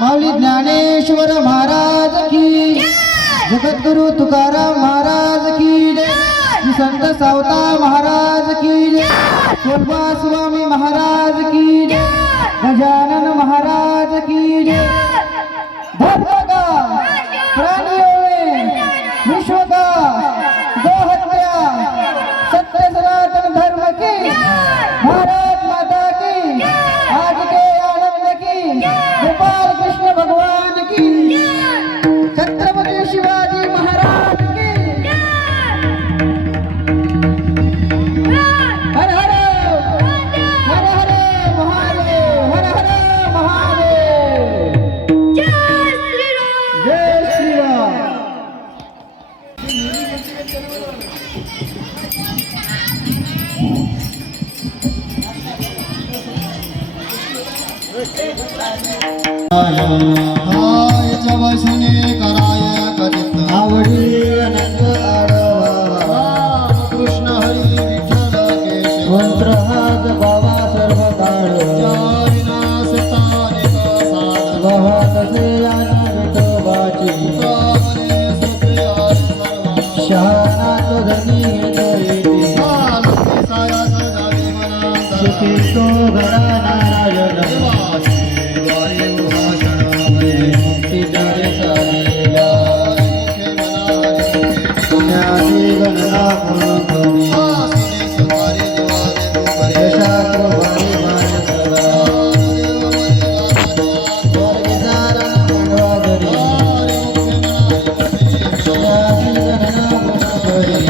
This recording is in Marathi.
माऊली ज्ञानेश्वर महाराज की, जगद्गुरु तुकाराम महाराज की जय, संत सावता महाराज की जय, कोलबा स्वामी महाराज की जय, गजानन महाराज की जय। धर्म का प्राणियों में विश्व का गो हत्या, सत्य सनातन धर्म की, भारत माता की, आज के आनंद की, गोपाल कृष्ण भगवान की, छत्रपति शिवाजी महाराज की। हर हर हर हर महादेव, हर हर महादेव। जय श्री राम, जय श्री राम। हाय जवसने कराय करित आवडी अनंत आडवा, कृष्ण हरी विठ्ठल केशव मंत्र हात बाबा सर्व काळ, विनाश तारिक साधन वाहतसे याना विठोबाची, कामने सुखे हरी सर्व शहानात धनी येते, लक्ष्मी साया सजावी मनांतर सुखी तो घरा नारायण, देवाची द्वारे भाषण मुक्ती जारे चालेला, मुखे मनारी पुण्याची गणना पूर्ण करी, आसुने सुखारी द्वारे दुखरे यशा कृपाने माझ सदा, देव मरी स्वर्गीचारण मांडवा धरी, पुण्याची गणना पूर्ण करी।